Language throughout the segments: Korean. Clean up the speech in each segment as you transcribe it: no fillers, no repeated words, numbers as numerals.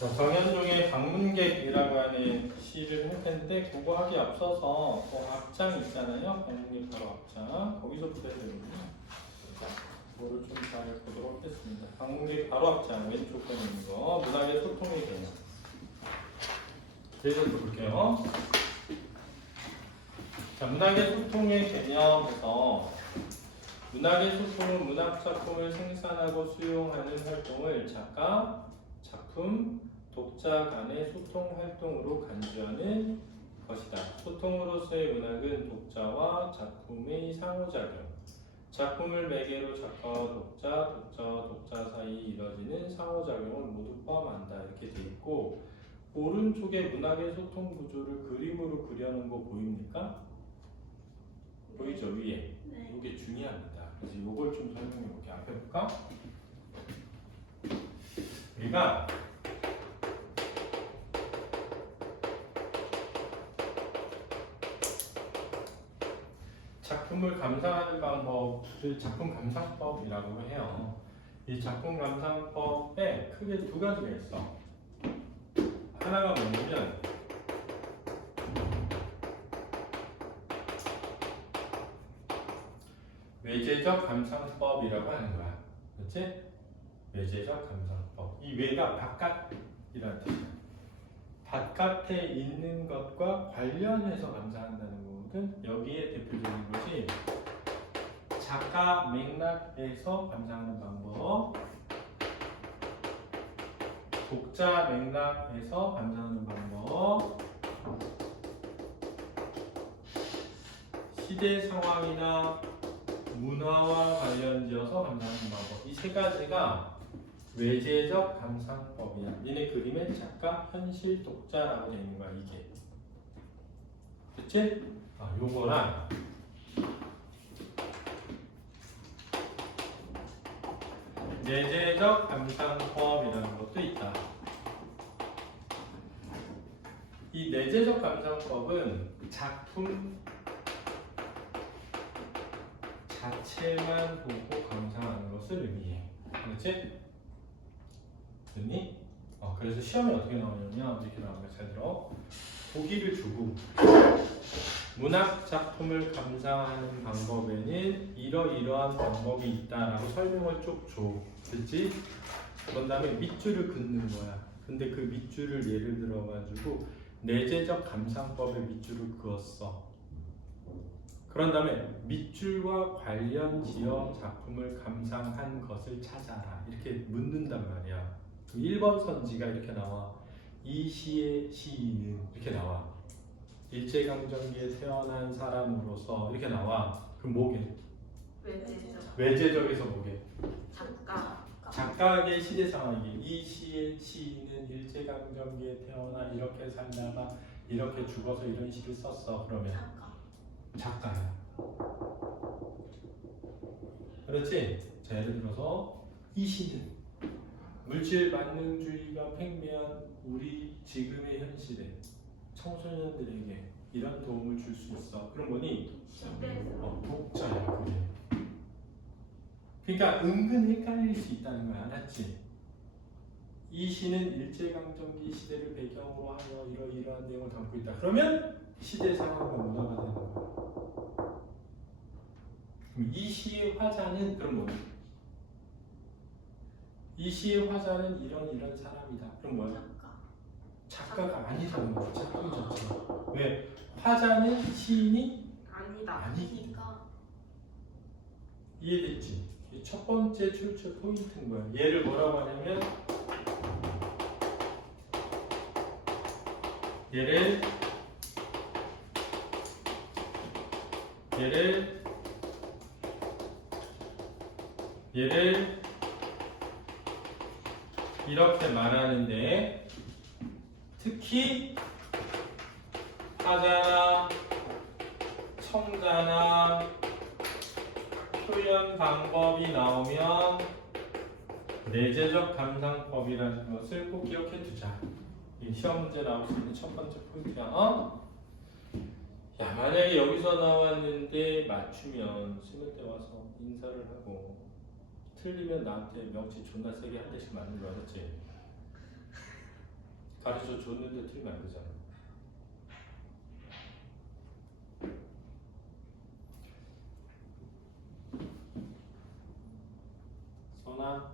자, 정현종의 방문객이라고 하는 시를 할 텐데 그거 하기 앞서서 앞장 있잖아요. 방문객 바로 앞장. 거기서부터 해야 되거든요. 자, 그거를 좀 잘 보도록 하겠습니다. 방문객 바로 앞장 왼쪽 편에 있는 거 문학의 소통의 개념. 제대로 볼게요. 자, 문학의 소통의 개념에서 문학의 소통은 문학 작품을 생산하고 수용하는 활동을 작가, 작품, 독자 간의 소통 활동으로 간주하는 것이다. 소통으로서의 문학은 독자와 작품의 상호작용, 작품을 매개로 작가와 독자, 독자와 독자 사이 이뤄지는 상호작용을 모두 포함한다. 이렇게 돼 있고 오른쪽에 문학의 소통 구조를 그림으로 그려놓은 거 보입니까? 보이죠? 위에. 네. 이게 중요합니다. 그래서 이걸 좀 설명해 볼게요. 앞에 볼까? 우리가 작품을 감상하는 방법을 작품 감상법이라고 해요. 이 작품 감상법에 크게 두 가지가 있어. 하나가 뭐냐면 외재적 감상법이라고 하는 거야. 그렇지? 외재적 감상법. 이 외가 바깥이라는 뜻이야. 바깥에 있는 것과 관련해서 감상한다는 거거든. 여기에 대표적인 것이 작가 맥락에서 감상하는 방법, 독자 맥락에서 감상하는 방법, 시대 상황이나 문화와 관련지어서 감상하는 방법. 이 세 가지가 외재적 감상법이야. 니네 그림의 작가, 현실, 독자라고 되어 있는 거야, 이게. 그치? 요거랑 내재적 감상법이라는 것도 있다. 이 내재적 감상법은 작품 자체만 보고 감상하는 것을 의미해. 그렇지? 됐니? 그래서 시험에 어떻게 나오냐면 이렇게 나오는 거 잘 들어. 보기를 주고 문학 작품을 감상하는 방법에는 이러이러한 방법이 있다라고 설명을 쭉 줘. 그렇지? 그런 다음에 밑줄을 긋는 거야. 근데 그 밑줄을 예를 들어가지고 내재적 감상법의 밑줄을 그었어. 그런 다음에 밑줄과 관련 지어 작품을 감상한 것을 찾아라. 이렇게 묻는단 말이야. 1번 선지가 이렇게 나와. 이 시의 시인은 이렇게 나와. 일제강점기에 태어난 사람으로서 이렇게 나와. 그럼 뭐게? 외제적. 외재적에서 뭐게? 작가. 작가의 시대 상황이게. 이 시의 시인은 일제강점기에 태어나 이렇게 살다가 이렇게 죽어서 이런 시를 썼어. 그러면 작가야. 그렇지? 자, 예를 들어서 이 시는 물질 만능주의가 팽배한 우리 지금의 현실에 청소년들에게 이런 도움을 줄 수 있어. 그럼 뭐니? 독자야, 그게. 그러니까 은근 헷갈릴 수 있다는 거야. 알았지? 이 시는 일제강점기 시대를 배경으로 하여 이러이러한 내용을 담고 있다. 그러면 시대 상황과 문화가 되는 거야. 그럼 이 시의 화자는 그럼 뭐니? 이 시의 화자는 이런 사람이다. 그럼 뭐야? 작가가 아니라는 거야. 작품 자체가. 왜? 화자는 시인이 아니니까. 이해됐지? 이 첫 번째 출처 포인트인 거야. 얘를 뭐라고 하냐면 얘를 이렇게 말하는데 특히 화자나 청자나 표현 방법이 나오면 내재적 감상법이라는 것을 꼭 기억해 두자. 이 시험 문제 나올 수 있는 첫 번째 포인트야. 야, 만약에 여기서 나왔는데 맞추면 수능 때 와서 인사를 하고 틀리면 나한테 명치 존나 세게 한 대씩 맞는 거 알았지? 가르쳐 줬는데 틀리면 안 되잖아. 선아.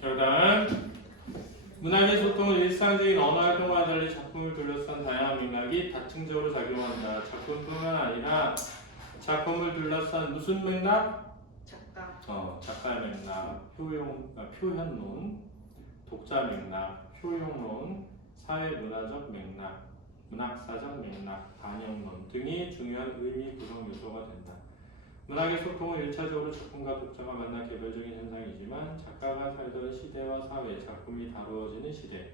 자, 그다음 문학의 소통은 일상적인 언어 활동과 달리 작품을 둘러싼 다양한 맥락이 다층적으로 작용한다. 작품뿐만 아니라 작품을 둘러싼 무슨 맥락? 작가. 작가의 맥락, 표현론, 독자 맥락, 효용론, 사회문화적 맥락, 문학사적 맥락, 반영론 등이 중요한 의미 구성 요소가 된다. 문학의 소통은 1차적으로 작품과 독자가 만나 개별적인 현상이지만 작가가 살던 시대와 사회, 작품이 다루어지는 시대,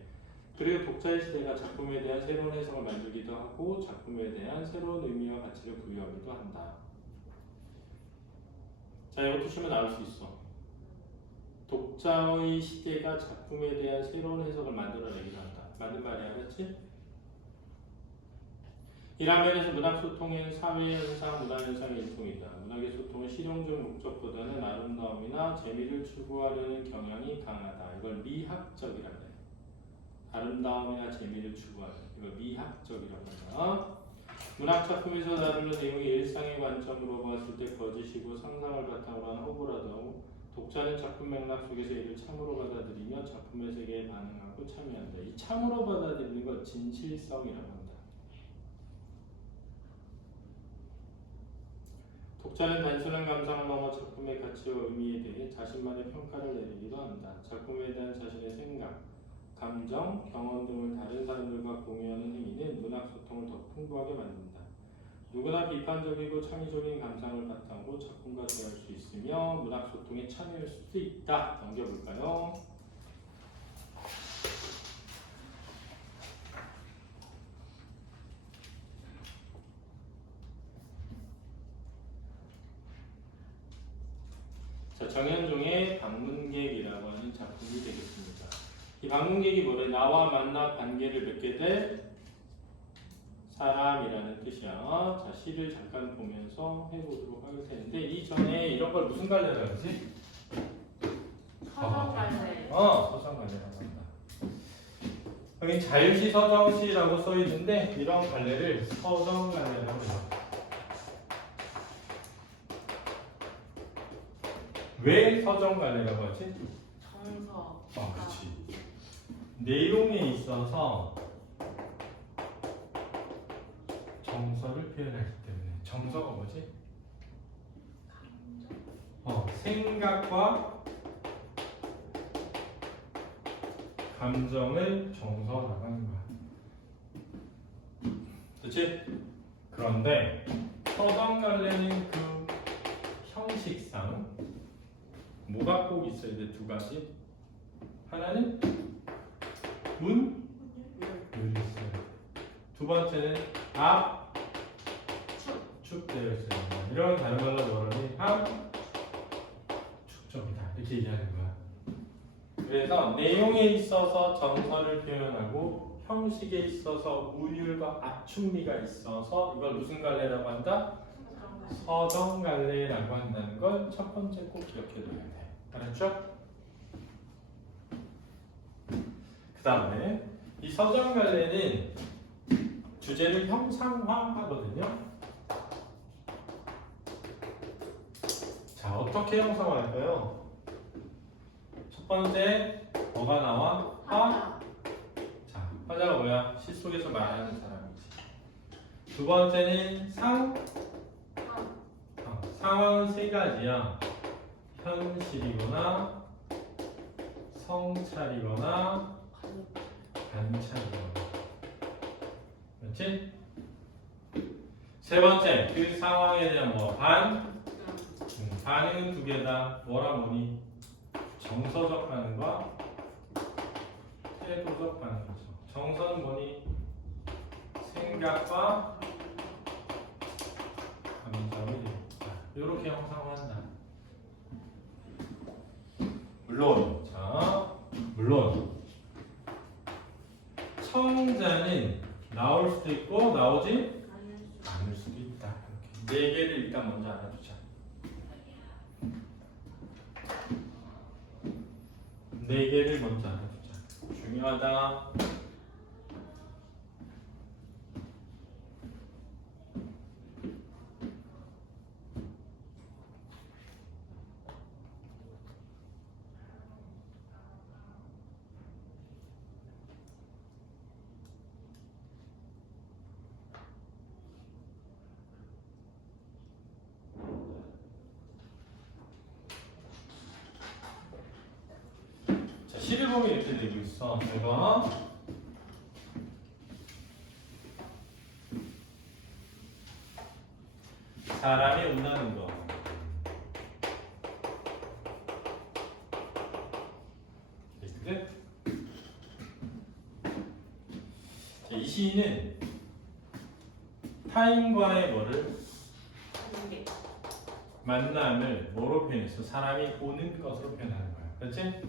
그리고 독자의 시대가 작품에 대한 새로운 해석을 만들기도 하고 작품에 대한 새로운 의미와 가치를 부여하기도 한다. 자, 이것도 쉬면 나올 수 있어. 독자의 시대가 작품에 대한 새로운 해석을 만들어내기도 한다. 맞는 말이야, 그렇지? 이런 면에서 문학 소통은 사회 현상, 문화 현상의 일종이다. 문학의 소통은 실용적 목적보다는 아름다움이나 재미를 추구하려는 경향이 강하다. 이걸 미학적이라고 해요. 아름다움이나 재미를 추구하는 이걸 미학적이라고 한다. 문학 작품에서 다루는 내용이 일상의 관점으로 봤을 때 거짓이고 상상을 바탕으로 한 호구라도 독자는 작품 맥락 속에서 이를 참으로 받아들이며 작품의 세계에 반응하고 참여한다. 이 참으로 받아들이는 것 진실성이라고 한다. 독자는 단순한 감상을 넘어 작품의 가치와 의미에 대해 자신만의 평가를 내리기도 한다. 작품에 대한 자신의 생각, 감정, 경험 등을 다른 사람들과 공유하는 행위는 문학 소통을 더 풍부하게 만든다. 누구나 비판적이고 창의적인 감상을 바탕으로 작품과 대화할 수 있으며 문학 소통에 참여할 수도 있다. 넘겨볼까요? 자, 정현종의 방문객이라고 하는 작품이 되겠습니다. 이 방문객이 뭐래? 나와 만나 관계를 맺게 될 사람이라는 뜻이야. 자, 시를 잠깐 보면서 해보도록 할 텐데 이전에 이런 걸 무슨 갈래라 그러지? 서정갈래. 서정갈래라고 한다. 여기 자유시 서정시라고 써 있는데 이런 갈래를 서정갈래라고 해요. 왜 서정갈래라고 하지? 정서. 그렇지. 내용에 있어서 정서를 표현하기 때문에. 정서가 뭐지? 생각과 감정을 정서라고 하는 거야. 그렇지? 그런데 서정갈래는 그 형식상 뭐가 꼭 있어야 돼? 두 가지. 하나는 문, 율이 있어요. 두 번째는 축 되어 있어요. 이런 다른 말로 뭐라니? 축적이다. 이렇게 얘기하는 거야. 그래서 내용에 있어서 정서를 표현하고 형식에 있어서 운율과 압축미가 있어서 이걸 무슨 갈래라고 한다? 서정갈래라고 한다는 걸 첫 번째 꼭 기억해둬야 돼. 알았죠? 그 다음에 이 서정갈래는 주제를 형상화하거든요. 자, 어떻게 형상화할까요? 첫 번째 뭐가 나와? 자, 화자가 뭐야? 시 속에서 말하는 사람이지. 두 번째는 상황은 세 가지야. 현실이거나 성찰이거나 관찰이거나. 그렇지? 세 번째, 그 상황에 대한 뭐? 반응은 두 개다. 뭐라 뭐니? 정서적 반응과 태도적 반응이죠. 정서는 뭐니? 생각과 감정이 있다. 이렇게 형상화한다. 물론 청자는 나올 수도 있고 나오지 않을 수도 있다. 이렇게 네 개를 일단 먼저 알아두자. 네 개를 먼저 알아두자. 중요하다. 시를 보면 이렇게 되고 있어. 내가 사람이 운다는 거. 그래? 이 시인은 타인과의 뭐를 만남을 뭐로 표현했어? 사람이 보는 것으로 표현하는 거야. 그렇지?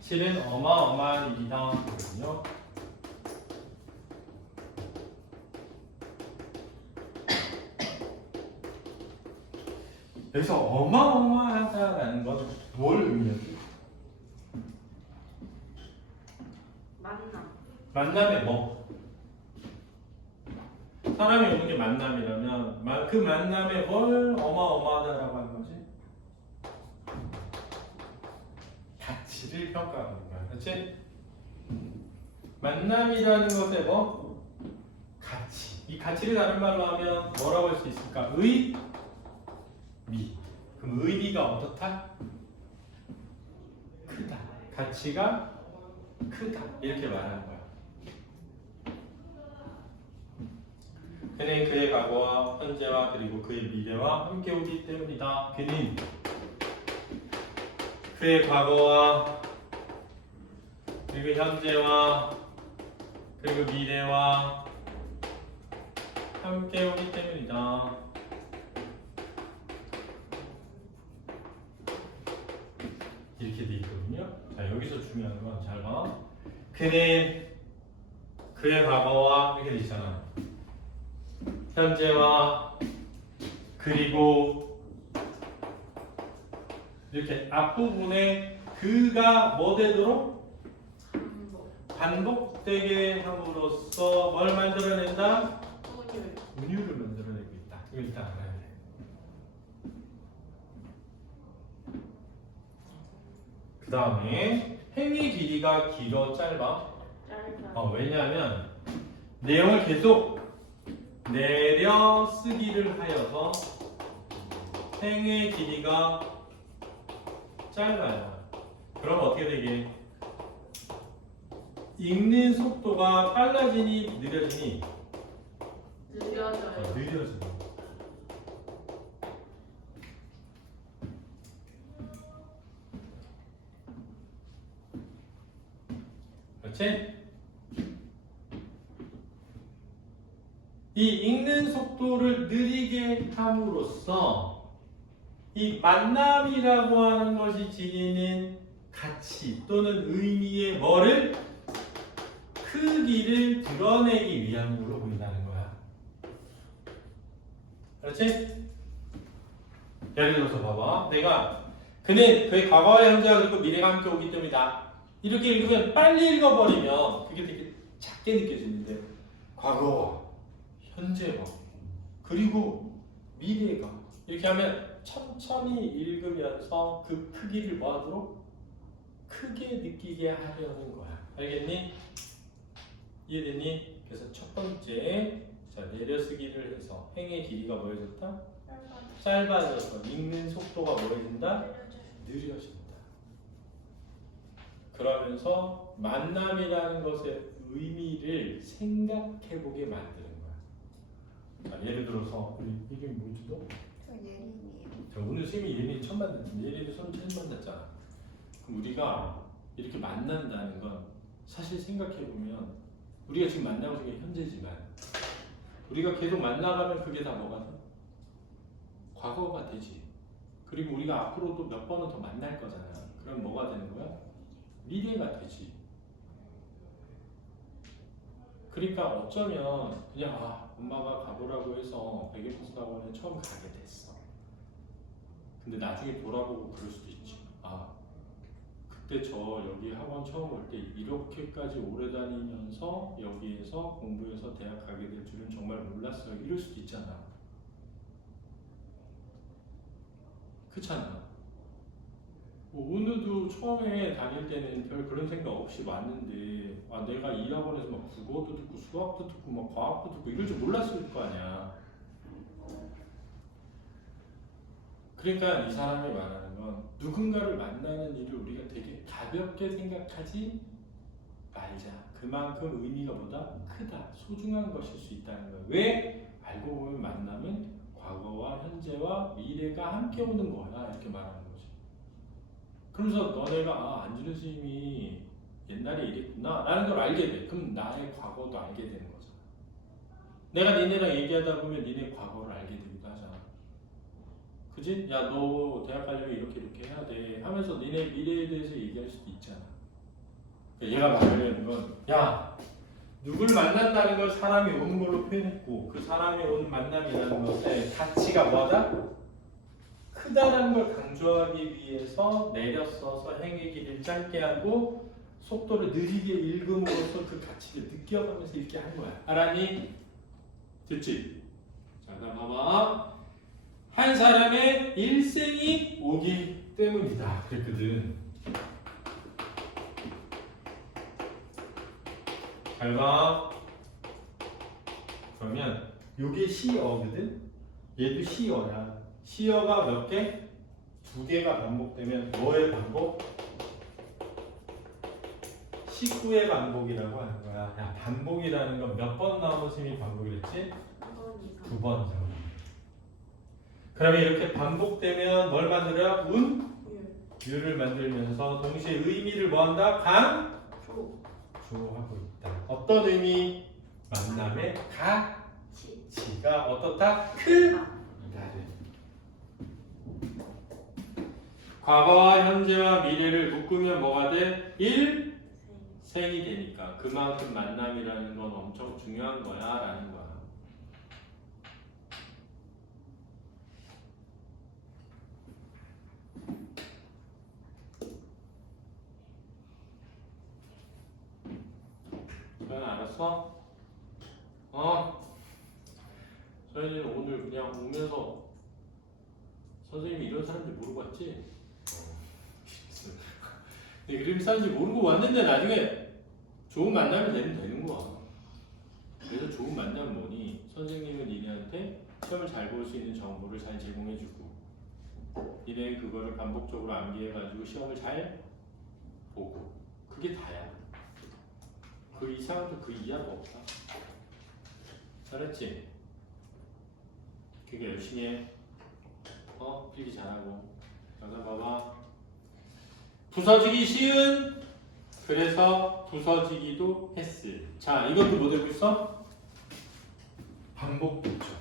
실은 어마어마한 일이다 하거든요. 여기서 어마어마하다라는 건 뭘 의미하지? 만남의 뭐? 사람이 오는 게 만남이라면 그 만남에 뭘 어마어마하다라고 하는 거지? 가치를 평가하는 거야. 그렇지? 만남이라는 것의 뭐? 가치. 이 가치를 다른 말로 하면 뭐라고 할 수 있을까? 의미. 그럼 의미가 어떻다? 크다. 가치가 크다. 이렇게 말하는 거야. 그는 그의 과거와 현재와 그리고 그의 미래와 함께 오기 때문이다. 그는 그의 과거와 그리고 현재와 그리고 미래와 함께 오기 때문이다. 이렇게 돼 있거든요. 자, 여기서 중요한 건 잘 봐. 그는 그의 과거와 이렇게 돼 있잖아. 현재와 그리고 이렇게 앞부분에 그가 뭐 되도록 반복되게 함으로써 뭘 만들어낸다? 운율을 만들어내고 있다. 이거 일단 알아야 돼. 그 다음에 행위 길이가 길어 짧아? 왜냐하면 내용을 계속 내려 쓰기를 하여서 행의 길이가 짧아요. 그럼 어떻게 되게? 읽는 속도가 빨라지니 느려지니? 느려져요. 느려지니. 그렇지? 이 읽는 속도를 느리게 함으로써 이 만남이라고 하는 것이 지니는 가치 또는 의미의 뭐를? 크기를 드러내기 위함으로 보인다는 거야. 그렇지? 예를 들어서 봐봐. 내가 그의 과거와 현재와 그리고 미래가 함께 오기 때문이다. 이렇게 읽으면 빨리 읽어버리면 그게 되게 작게 느껴지는데 과거와 현재와 그리고 미래가 이렇게 하면 천천히 읽으면서 그 크기를 뭐하도록? 크게 느끼게 하려는 거야. 알겠니? 이해됐니? 그래서 첫 번째 자 내려쓰기를 해서 행의 길이가 뭐해졌다? 짧아져서 읽는 속도가 뭐해진다? 느려진다. 그러면서 만남이라는 것의 의미를 생각해보게 만드는 거야. 자, 예를 들어서 우리 이게 뭐지 너? 저 예린이에요. 자, 오늘 쌤이 예린이 처음 만났는데 예린이 처음 만났잖아. 그럼 우리가 이렇게 만난다는 건 사실 생각해보면 우리가 지금 만나고 있는 게 현재지만 우리가 계속 만나가면 그게 다 뭐가 돼? 과거가 되지. 그리고 우리가 앞으로도 몇 번은 더 만날 거잖아. 그럼 뭐가 되는 거야? 미래가 되지. 그러니까 어쩌면 그냥 엄마가 가보라고 해서 백일포스학원에 처음 가게 됐어. 근데 나중에 돌아보고 그럴 수도 있지. 그때 저 여기 학원 처음 올 때 이렇게까지 오래 다니면서 여기에서 공부해서 대학 가게 될 줄은 정말 몰랐어요. 이럴 수도 있잖아. 그렇잖아. 오늘도 처음에 다닐 때는 별 그런 생각 없이 왔는데 내가 이 학원에서 막 국어도 듣고 수학도 듣고 막 과학도 듣고 이럴 줄 몰랐을 거 아니야. 그러니까 이 사람이 말하는 건 누군가를 만나는 일을 우리가 되게 가볍게 생각하지 말자. 그만큼 의미가 보다 크다. 소중한 것일 수 있다는 거야. 왜? 알고 보면 만남은 과거와 현재와 미래가 함께 오는 거야. 이렇게 말하는 거지. 그러면서 너네가 안준호 선생님이 옛날에 이랬구나 라는 걸 알게 돼. 그럼 나의 과거도 알게 되는 거잖아. 내가 니네랑 얘기하다 보면 니네 과거를 알게 되기도 하잖아. 그지? 야, 너 대학 가려면 이렇게 해야 돼 하면서 니네 미래에 대해서 얘기할 수도 있잖아. 얘가 말하려는 건 야, 누굴 만난다는 걸 사람이 오는 걸로 표현했고 그 사람이 온 만남이라는 것의 가치가 뭐다? 크다라는 걸 강조하기 위해서 내려써서 행의 길이를 짧게 하고 속도를 느리게 읽음으로써 그 가치를 느껴가면서 읽게 한 거야. 알았니? 됐지? 자, 다음 봐봐. 한 사람의 일생이 오기 때문이다. 그랬거든. 잘 봐. 그러면 요게 시어거든. 얘도 시어야. 시어가 몇 개? 2개가 반복되면 뭐의 반복? 19의 반복이라고 하는 거야. 야, 반복이라는 건 몇 번 나오는 셈이 반복이랬지? 2번 이상. 그러면 이렇게 반복되면 뭘 만들어요? 유를 만들면서 동시에 의미를 뭐한다? 강조하고 있다. 어떤 의미? 만남의 가치가 어떻다? 크다를. 과거와 현재와 미래를 묶으면 뭐가 돼? 일생이 되니까 그만큼 만남이라는 건 엄청 중요한 거야 라는 거야. 알았어? 저희는 오늘 그냥 오면서 선생님이 이런 사람인지 모르고 왔지? 근데 이런 사람인지 모르고 왔는데 나중에 좋은 만남이 되는 거야. 그래서 좋은 만남은 뭐니? 선생님은 니네한테 시험을 잘 볼 수 있는 정보를 잘 제공해주고 니네 그거를 반복적으로 암기해가지고 시험을 잘 보고 그게 다야. 그 이상도 그 이하도 없다. 잘했지? 그게 열심히 해. 필기 잘하고. 영상 봐봐. 부서지기 쉬운. 그래서 부서지기도 했을. 자, 이것도 뭐 되고 있어? 반복됐죠.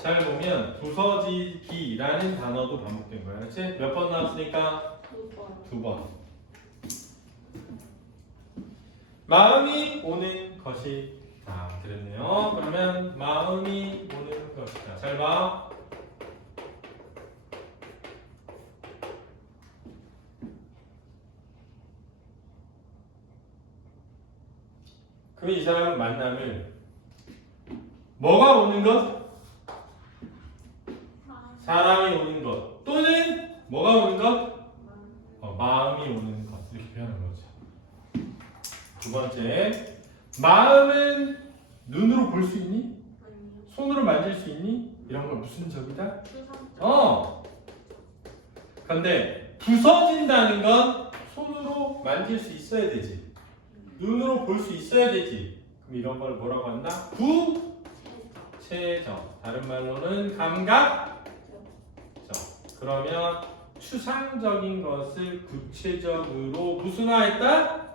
잘 보면 부서지기라는 단어도 반복된 거야. 그렇지? 몇 번 나왔으니까? 2번. 2번. 마음이 오는 것이다. 그랬네요. 그러면 마음이 오는 것이다. 잘 봐. 그럼 이 사람은 만남을 뭐가 오는 것? 사람이 오는 것 또는 뭐가 오는 것? 마음이 오는 것 이렇게 표현하는 거죠. 두 번째, 마음은 눈으로 볼 수 있니? 아니요. 손으로 만질 수 있니? 이런 걸 무슨 적이다? 추상적. 근데 부서진다는 건 손으로 만질 수 있어야 되지. 눈으로 볼 수 있어야 되지. 그럼 이런 걸 뭐라고 한다? 구체적. 다른 말로는 감각적. 그러면 추상적인 것을 구체적으로 무슨화했다?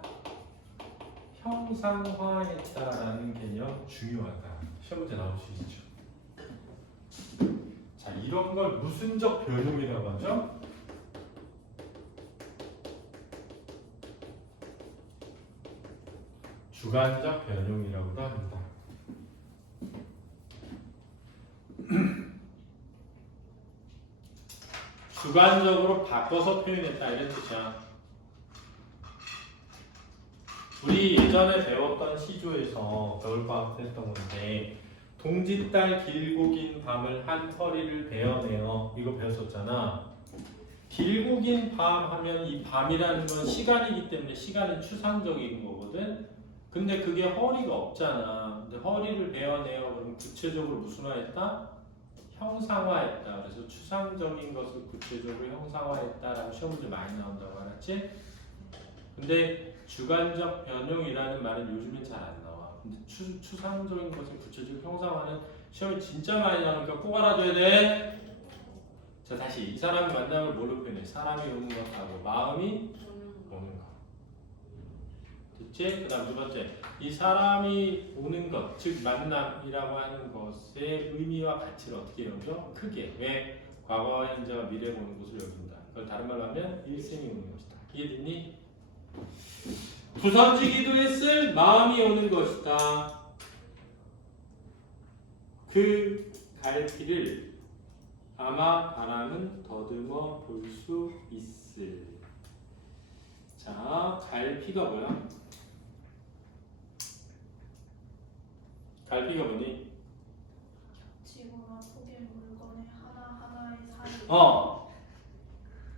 형상화했다라는 개념 중요하다. 시험 문제 나올 수 있죠. 자, 이런 걸 무슨적 변형이라고 하죠? 주관적 변형이라고도 합니다. 주관적으로 바꿔서 표현했다 이런 뜻이야. 우리 예전에 배웠던 시조에서 겨울방학 때 했던 건데 동짓달 길고 긴 밤을 한 허리를 베어내어 이거 배웠었잖아. 길고 긴 밤 하면 이 밤이라는 건 시간이기 때문에 시간은 추상적인 거거든. 근데 그게 허리가 없잖아. 근데 허리를 베어내어 그럼 구체적으로 무슨 화했다? 형상화했다. 그래서 추상적인 것을 구체적으로 형상화했다라고 시험 문제 많이 나온다고 알았지? 근데 주관적 변형이라는 말은 요즘엔 잘 안 나와. 근데 추상적인 것을 구체적으로 형상화는 시험에 진짜 많이 나오니까 꼭 알아둬야 돼. 자, 다시 이 사람이 만남을 뭘로 표현해? 사람이 오는 것하고 마음이 오는 것. 됐지? 그 다음 두 번째, 이 사람이 오는 것, 즉 만남이라고 하는 것의 의미와 가치를 어떻게 여겨? 크게. 왜? 과거와 현재와 미래가 오는 것을 여긴다. 그걸 다른 말로 하면 일생이 오는 것이다. 이해됐니? 부서지기도 했을 마음이 오는 것이다. 그 갈피를 아마 바람은 더듬어 볼 수 있을. 자, 갈피가 뭐야? 갈피가 뭐니? 겹치거나 속의 물건의 하나하나의 사이.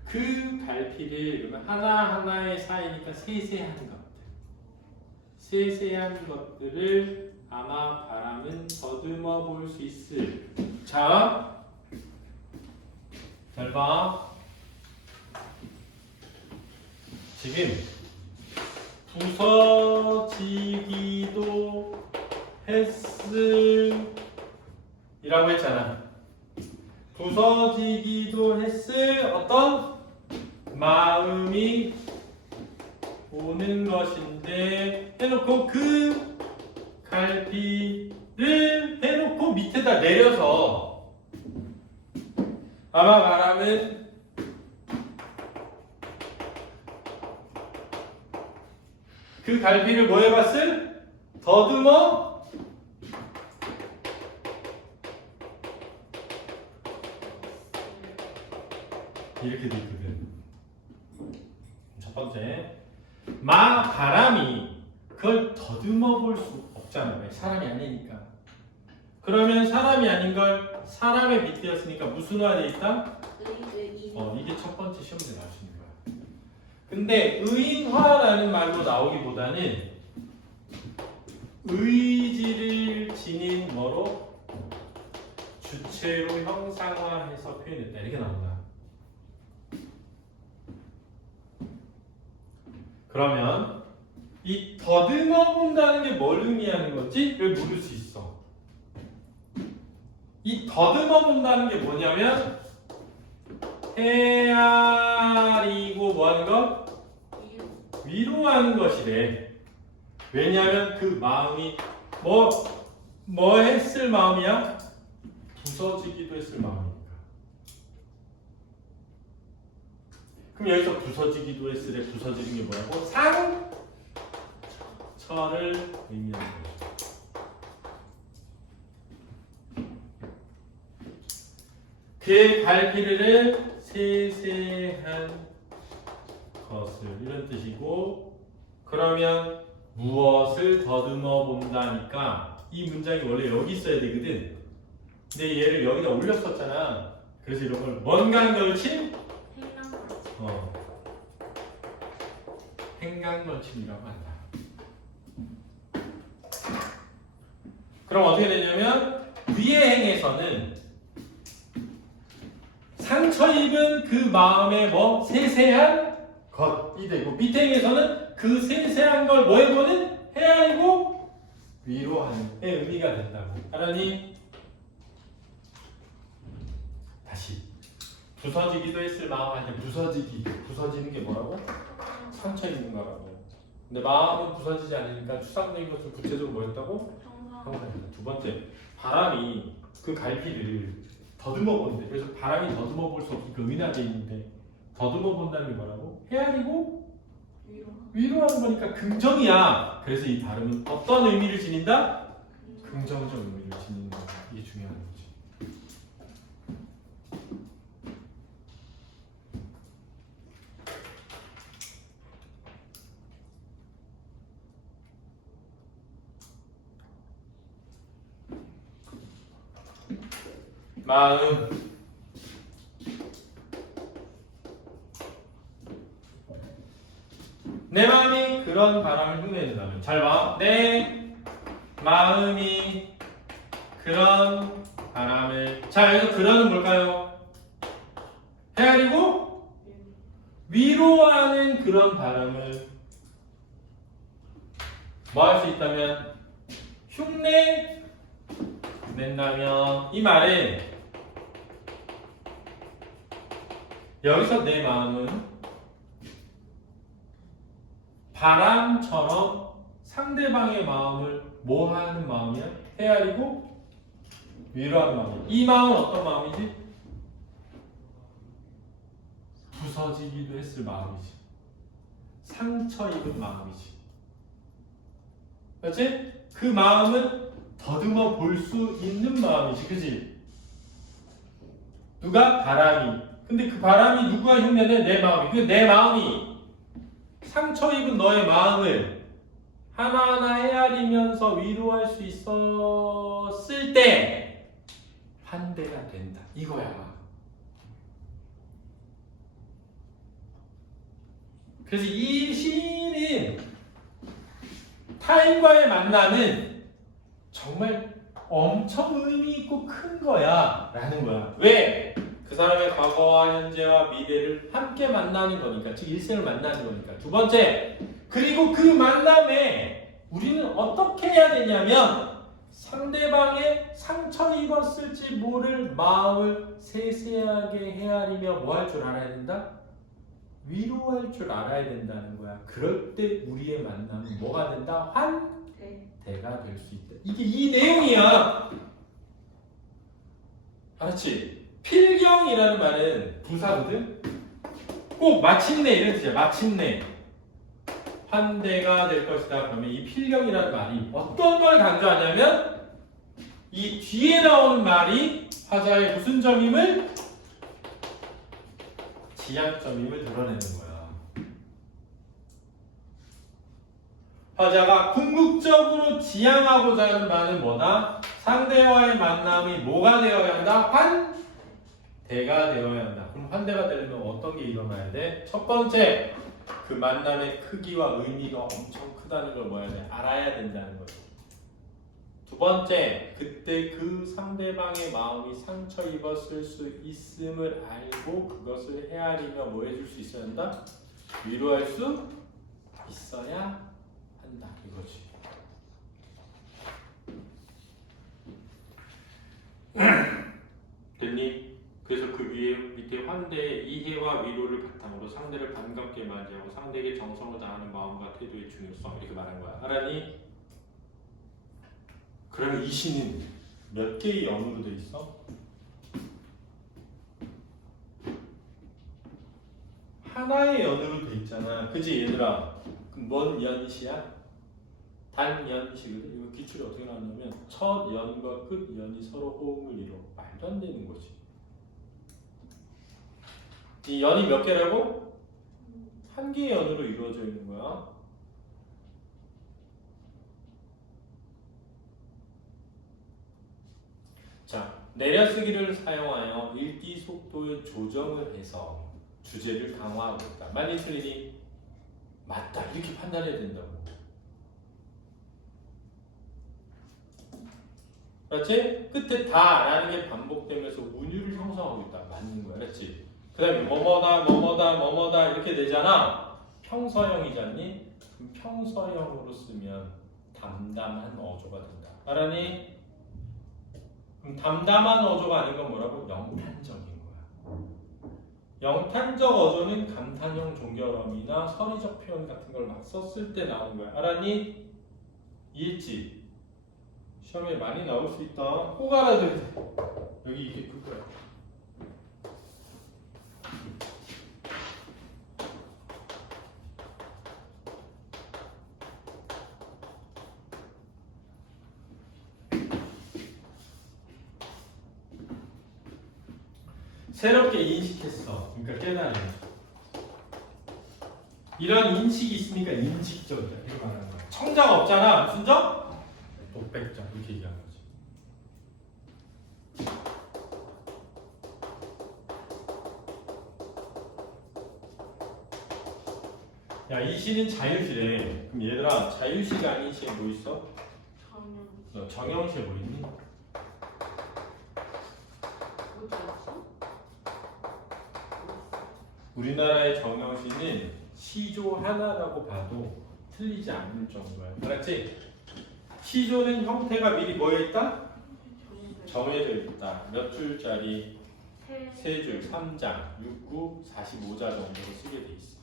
그 갈피를 그러면 하나하나의 사이니까 세세한 것들. 세세한 것들을 아마 바람은 더듬어 볼 수 있을. 자, 잘 봐. 지금 부서지기도 했을 이라고 했잖아. 부서지기도 했을 어떤 마음이 오는 것인데 해놓고 그 갈피를 해놓고 밑에다 내려서 아마 바람은 그 갈피를 뭐 해봤을? 더듬어 이렇게 돼 있거든. 첫 번째, 바람이 그걸 더듬어 볼 수 없잖아. 왜? 사람이 아니니까. 그러면 사람이 아닌 걸 사람의 밑에였으니까 무슨 화돼 있다? 이게 첫 번째 시험 문제 나올 수 있는 거야. 근데 의인화라는 말로 나오기보다는 의지를 지닌 뭐로? 구체로 형상화해서 표현했다 이렇게 나온 거야. 그러면 이 더듬어 본다는 게 뭘 의미하는 거지? 왜 물을 수 있어? 이 더듬어 본다는 게 뭐냐면 헤아리고 뭐 하는 것? 위로하는 것이래. 왜냐하면 그 마음이 뭐 했을 마음이야? 부서지기도 했을 마음이니까. 그럼 여기서 부서지기도 했을에 부서지는 게 뭐라고? 상처를 의미하는 거죠. 그의 갈피를 세세한 것을 이런 뜻이고, 그러면 무엇을 더듬어 본다니까 이 문장이 원래 여기 있어야 되거든. 근데 얘를 여기다 올렸었잖아. 그래서 이런 걸 뭔가 걸침? 행간걸침이라고 한다. 그럼 어떻게 되냐면 위의 행에서는 상처 입은 그 마음의 뭐 세세한 것이 되고, 밑에 행에서는 그 세세한 걸 뭐 해보는? 헤아리고 위로하는 의미가 된다고. 알았니? 다시 부서지기도 했을 마음 아니야. 부서지는 게 뭐라고? 상처 입는 거라고. 근데 마음은 부서지지 않으니까 추상적인 것을 구체적으로 뭐였다고? 형상이다. 두 번째, 바람이 그 갈피를 더듬어 본대. 그래서 바람이 더듬어 볼 수 없으니까 은하돼 있는데 더듬어 본다는 게 뭐라고? 헤아리고 위로하는 거니까 긍정이야. 그래서 이 발음은 어떤 의미를 지닌다? 긍정적 의미를 지닌다. 이게 중요한 거지. 마음. 내 마음이 그런 바람을 흉내낸다면, 잘 봐. 내 마음이 그런 바람을, 자 여기서 그런은 뭘까요? 헤아리고 위로하는 그런 바람을 뭐 할 수 있다면 흉내 낸다면, 이 말은 여기서 내 마음은 바람처럼 상대방의 마음을 뭐 하는 마음이야? 헤아리고 위로하는 마음이야. 이 마음은 어떤 마음이지? 부서지기도 했을 마음이지. 상처 입은 마음이지. 그렇지? 그 마음은 더듬어 볼 수 있는 마음이지. 그치? 누가? 바람이. 근데 그 바람이 누가 흉내내? 내 마음이. 그 내 마음이 상처 입은 너의 마음을 하나하나 헤아리면서 위로할 수 있었을 때 환대가 된다. 이거야. 그래서 이 시인은 타인과의 만남은 정말 엄청 의미 있고 큰 거야 라는 거야. 왜? 그 사람의 과거와 현재와 미래를 함께 만나는 거니까, 즉 일생을 만나는 거니까. 두 번째, 그리고 그 만남에 우리는 어떻게 해야 되냐면 상대방의 상처 입었을지 모를 마음을 세세하게 헤아리며 뭐 할 줄 알아야 된다? 위로할 줄 알아야 된다는 거야. 그럴 때 우리의 만남은 뭐가 된다? 환대가 될 수 있다. 이게 이 내용이야. 알았지? 필경이라는 말은 부사거든? 꼭 마침내 이런 뜻이야. 마침내 환대가 될 것이다. 그러면 이 필경이라는 말이 어떤 걸 강조하냐면 이 뒤에 나오는 말이 화자의 무슨 점임을? 지향점임을 드러내는 거야. 화자가 궁극적으로 지향하고자 하는 바는 뭐다? 상대와의 만남이 뭐가 되어야 한다? 환대가 되어야 한다. 그럼 환대가 되려면 어떤 게 일어나야 돼? 첫 번째, 그 만남의 크기와 의미가 엄청 크다는 걸 뭐 해야 돼? 알아야 된다는 거지. 두 두 번째, 그때 그 상대방의 마음이 상처 입었을 수 있음을 알고 그것을 헤아리며 뭐 해줄 수 있어야 한다? 위로할 수 있어야 한다. 이거지. 됐니? 그래서 그 위에 밑에 환대의 이해와 위로를 바탕으로 상대를 반갑게 맞이하고 상대에게 정성을 다하는 마음과 태도의 중요성 이렇게 말한 거야. 알았니? 그러면 이 시는 몇 개의 연으로 돼 있어? 하나의 연으로 돼 있잖아. 그지 얘들아? 그럼 뭔 연시야? 단연시거든. 이거 기출이 어떻게 나왔냐면 첫 연과 끝 연이 서로 호응을 이뤄. 말도 안 되는 거지. 이 연이 몇 개라고? 한 개의 연으로 이루어져 있는 거야. 자, 내려쓰기를 사용하여 읽기 속도의 조정을 해서 주제를 강화하고 있다. 맞니 틀리니? 맞다. 이렇게 판단해야 된다고. 그렇지? 끝에 다라는 게 반복되면서 운율을 형성하고 있다. 맞는 거야. 그렇지? 그 다음에 뭐뭐다 이렇게 되잖아. 평서형이잖니? 그럼 평서형으로 쓰면 담담한 어조가 된다. 알았니? 그럼 담담한 어조가 아닌 건 뭐라고? 영탄적인 거야. 영탄적 어조는 감탄형 종결어미나 서리적 표현 같은 걸 막 썼을 때 나오는 거야. 알았니? 이해했지? 시험에 많이 나올 수 있다. 꼭 알아둬야 돼. 여기 이게 그거야. 새롭게 인식했어. 그러니까 깨달음. 이런 인식이 있으니까 인식적이다. 이렇게 말하는 거야. 청자가 없잖아. 무슨 적? 독백적. 이렇게 얘기하는 거지. 야, 이 시는 자유시래. 그럼 얘들아, 자유시가 아닌 시에 뭐 있어? 정연. 너 정형시에 뭐 있니? 우리나라의 정형시는 시조 하나라고 봐도 틀리지 않을 정도야. 알았지? 시조는 형태가 미리 뭐에 있다? 정해져 있다. 몇 줄짜리? 세 줄, 3장, 6, 9, 45자 정도로 쓰게 돼 있어.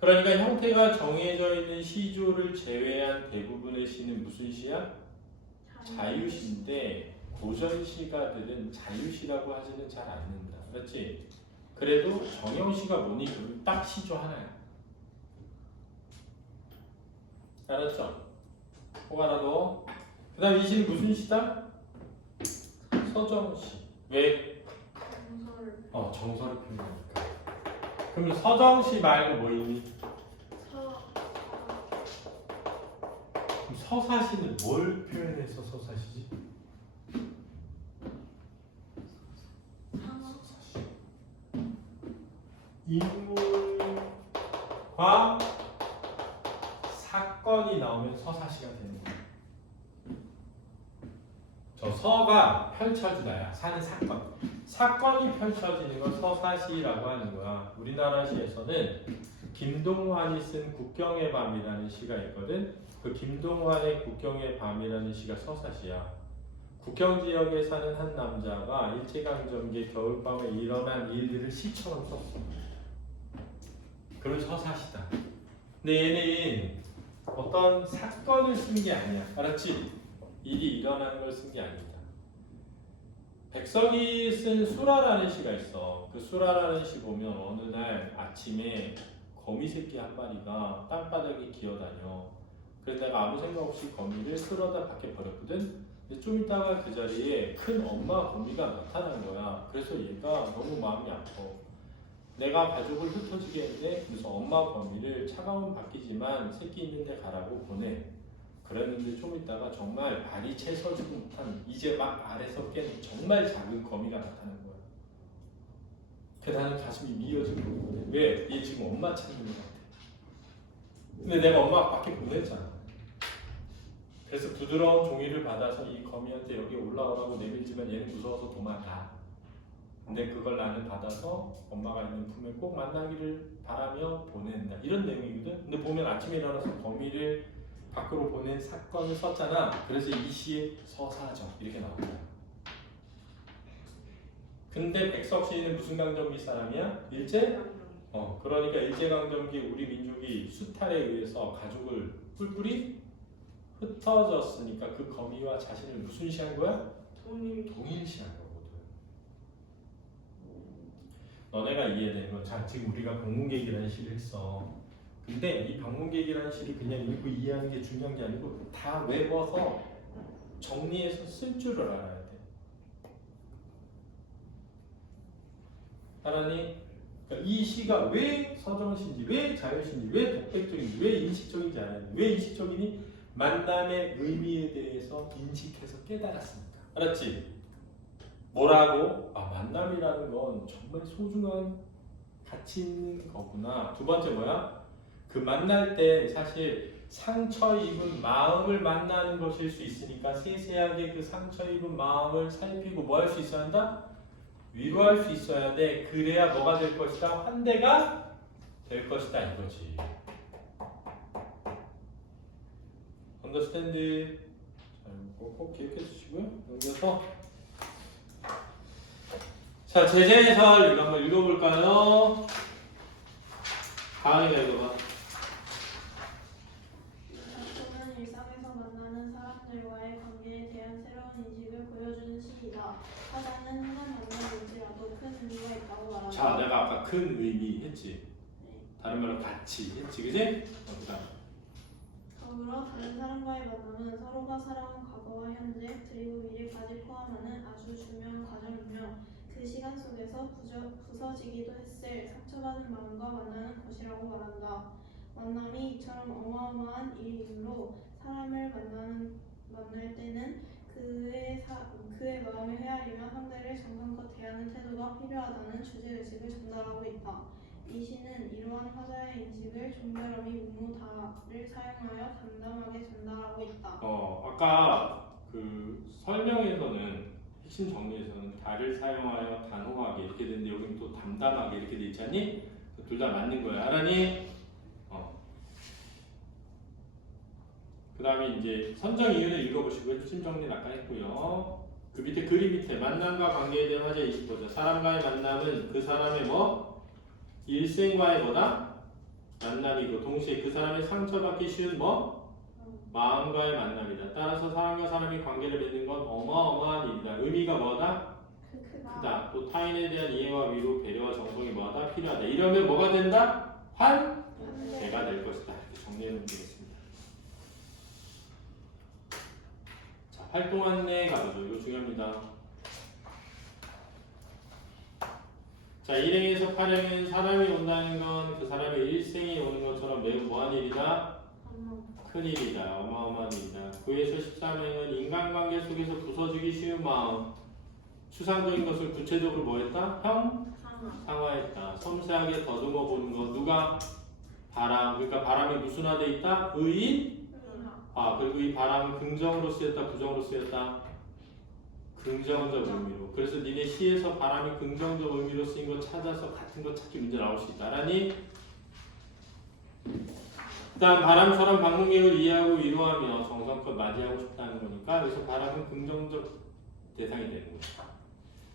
그러니까 형태가 정해져 있는 시조를 제외한 대부분의 시는 무슨 시야? 자유시인데 고전 시가들은 자유시라고 하지는 잘 않는다. 그렇지? 그래도 정형시가 뭐니? 그럼 딱 시조 하나야. 알았죠? 꼭 알아둬. 그 다음 이 시는 무슨 시다? 서정시. 왜? 정설. 정설을 표현하니까. 그럼 서정시 말고 뭐 있니? 그럼 서사시는 뭘 표현해서 서사시지? 서사시. 인물과 사건이 나오면 서사시가 되는 거야. 저 서가 펼쳐지다야. 사는 사건. 사건이 펼쳐지는 걸 서사시라고 하는 거야. 우리나라 시에서는 김동환이 쓴 국경의 밤이라는 시가 있거든. 그 김동환의 국경의 밤이라는 시가 서사시야. 국경 지역에 사는 한 남자가 일제강점기 겨울밤에 일어난 일들을 시처럼 썼어. 그런 서사시다. 근데 얘는 어떤 사건을 쓴 게 아니야. 알았지? 일이 일어나는 걸 쓴 게 아니다. 백석이 쓴 수라라는 시가 있어. 그 수라라는 시 보면 어느 날 아침에 거미 새끼 한 마리가 땅바닥에 기어다녀. 그래서 내가 아무 생각 없이 거미를 끌어다 밖에 버렸거든. 근데 좀 있다가 그 자리에 큰 엄마 거미가 나타난 거야. 그래서 얘가 너무 마음이 아파. 내가 가족을 흩어지게 했는데 그래서 엄마 거미를 차가운 밖이지만 새끼 있는 데 가라고 보내. 그랬는데 좀 있다가 정말 발이 채 서지 못한 이제 막 알에서 깬 정말 작은 거미가 나타난 거야. 그 나는 가슴이 미어진 거거든. 왜? 얘 지금 엄마 찾는 것 같아. 근데 내가 엄마 밖에 보냈잖아. 그래서 부드러운 종이를 받아서 이 거미한테 여기 올라오라고 내밀지만 얘는 무서워서 도망가. 근데 그걸 나는 받아서 엄마가 있는 품에 꼭 만나기를 바라며 보낸다. 이런 내용이거든. 근데 보면 아침에 일어나서 거미를 밖으로 보낸 사건을 썼잖아. 그래서 이 시에 서사적 이렇게 나옵니다. 근데 백석 시인은 무슨 강점기 사람이야? 일제? 그러니까 일제강점기 우리 민족이 수탈에 의해서 가족을 뿔뿔이 흩어졌으니까 그 거미와 자신을 무슨 시한 거야? 동일시한 거거든. 너네가 이해되는 건, 자, 지금 우리가 방문객이라는 시를 했어. 근데 이 방문객이라는 시를 그냥 읽고 이해하는 게 중요한 게 아니고 다 외워서 정리해서 쓸 줄을 알아야 돼. 알았니? 그러니까 이 시가 왜 서정시인지, 왜 자연시인지, 왜 독백적인지, 왜 인식적인지 알아야 돼. 왜 인식적이니? 만남의 의미에 대해서 인식해서 깨달았으니까. 알았지? 뭐라고? 만남이라는 건 정말 소중한 가치 있는 거구나. 두 번째 뭐야? 그 만날 때 사실 상처 입은 마음을 만나는 것일 수 있으니까 세세하게 그 상처 입은 마음을 살피고 뭐 할 수 있어야 한다? 위로할 수 있어야 돼. 그래야 뭐가 될 것이다? 환대가 될 것이다 이거지. understand? 자, 이거 꼭 기억해 주시고요. 여기서 자, 제재해설 이거 한번 읽어볼까요? 가은이가 읽어봐. 작품은 일상에서 만나는 사람들과의 관계에 대한 새로운 인식을 보여주는 시이다. 화자는 흔한 만남일지라도 큰 의미가 있다고 말한다. 자, 내가 아까 큰 의미 했지. 네. 다른 말로 가치 했지, 그지? 더불어 다른 사람과의 만남은 서로가 살아온 과거와 현재 그리고 미래까지 포함하는 아주 중요한 과정이며 그 시간 속에서 부서지기도 했을 상처받은 마음과 만나는 것이라고 말한다. 만남이 이처럼 어마어마한 일이므로 사람을 만날 때는 그의 마음을 헤아리며 상대를 정성껏 대하는 태도가 필요하다는 주제의식을 전달하고 있다. 이 시는 이러한 화자의 인식을 종결어미 무무다를 사용하여 담담하게 전달하고 있다. 아까 그 설명에서는 핵심 정리에서는 다를 사용하여 단호하게 이렇게 되는데 여기는 또 담담하게 이렇게 돼 있지 않니? 둘 다 맞는 거야. 알았니? 그 다음에 이제 선정 이유를 읽어보시고요. 핵심 정리는 아까 했고요. 그 밑에 그림 밑에 만남과 관계에 대한 화제 25죠. 사람과의 만남은 그 사람의 뭐? 일생과의 뭐다? 만남이고 동시에 그 사람의 상처받기 쉬운 뭐? 마음과의 만남이다. 따라서 사람과 사람이 관계를 맺는 건 어마어마한 일이다. 의미가 뭐다? 크다. 또 타인에 대한 이해와 위로, 배려와 정성이 뭐하다? 필요하다. 이러면 뭐가 된다? 환대가 될 것이다. 이렇게 정리해 놓으면 되겠습니다. 자, 활동 안내 가보죠. 이거 중요합니다. 자, 일행에서 팔행은 사람이 온다는 건 그 사람의 일생이 오는 것처럼 매우 뭐한 일이다? 큰 일이다. 어마어마한 일이다. 9에서 13행은 인간관계 속에서 부서지기 쉬운 마음, 추상적인 것을 구체적으로 뭐 했다? 상화했다. 섬세하게 더듬어 보는 것. 누가? 바람. 그러니까 바람이 무슨 화돼 있다? 그리고 이 바람은 긍정으로 쓰였다, 부정으로 쓰였다? 긍정적 의미로. 그래서 니네 시에서 바람이 긍정적 의미로 쓰인 거 찾아서 같은 거 찾기 문제 나올 수 있다. 알았니? 일단 바람처럼 방문객을 이해하고 위로하며 정성껏 맞이하고 싶다는 거니까 그래서 바람은 긍정적 대상이 되는 거야.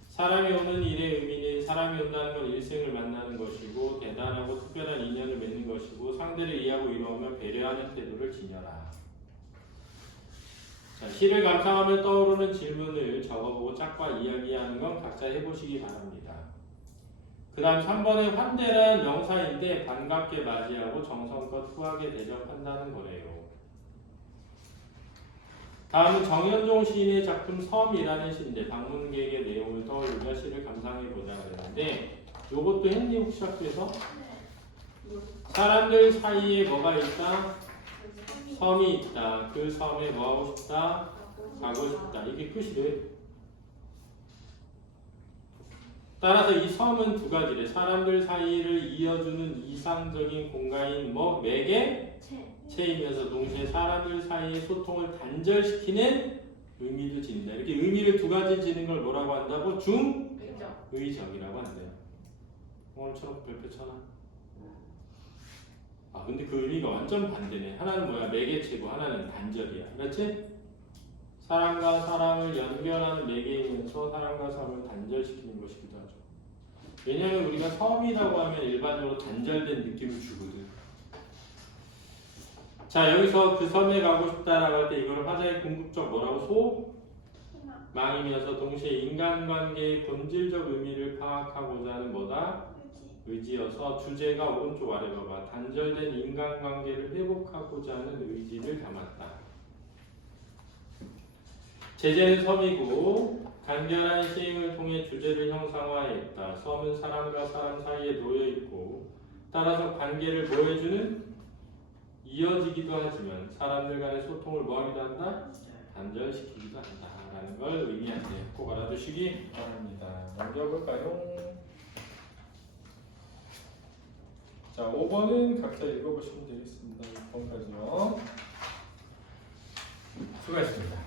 사람이 오는 일의 의미는 사람이 온다는 건 일생을 만나는 것이고 대단하고 특별한 인연을 맺는 것이고 상대를 이해하고 위로하며 배려하는 태도를 지녀라. 자, 시를 감상하며 떠오르는 질문을 적어보고 짝과 이야기하는 건 각자 해보시기 바랍니다. 그 다음 3번에 환대란 명사인데 반갑게 맞이하고 정성껏 후하게 대접한다는 거래요. 다음은 정현종 시인의 작품 섬이라는 시인데 방문객의 내용을 떠올리며 시를 감상해보자 그랬는데 요것도 했니 혹시 학교에서? 사람들 사이에 뭐가 있다? 섬이 있다. 그 섬에 뭐하고 싶다? 가고 싶다. 이게 끝이래. 따라서 이 섬은 두 가지래. 사람들 사이를 이어주는 이상적인 공간인 뭐? 매개? 체이면서 동시에 사람들 사이의 소통을 단절시키는 의미도 지닌다. 이렇게 의미를 두 가지 지닌 걸 뭐라고 한다고? 중의적이라고 한대요. 오늘처럼 별표 쳐놔. 아 근데 그 의미가 완전 반대네. 하나는 뭐야? 매개체고 하나는 단절이야. 그렇지? 사람과 사람을 연결하는 매개이면서 사람과 사람을 단절시키는 것이기도 하죠. 왜냐하면 우리가 섬이라고 하면 일반적으로 단절된 느낌을 주거든. 자 여기서 그 섬에 가고 싶다라고 할 때 이거를 화자의 궁극적 뭐라고? 소망이면서 동시에 인간관계의 본질적 의미를 파악하고자 하는 뭐다? 의지여서 주제가 오른쪽 아래 봐봐. 단절된 인간관계를 회복하고자 하는 의지를 담았다. 제재는 섬이고 간결한 시행을 통해 주제를 형상화했다. 섬은 사람과 사람 사이에 놓여있고 따라서 관계를 뭐 해주는? 이어지기도 하지만 사람들 간의 소통을 뭐 하기도 한다? 단절시키기도 한다 라는 걸 의미한대요. 꼭 알아두시기 바랍니다. 넘겨볼까요? 자 5번은 각자 읽어보시면 되겠습니다. 6번까지요. 수고하셨습니다.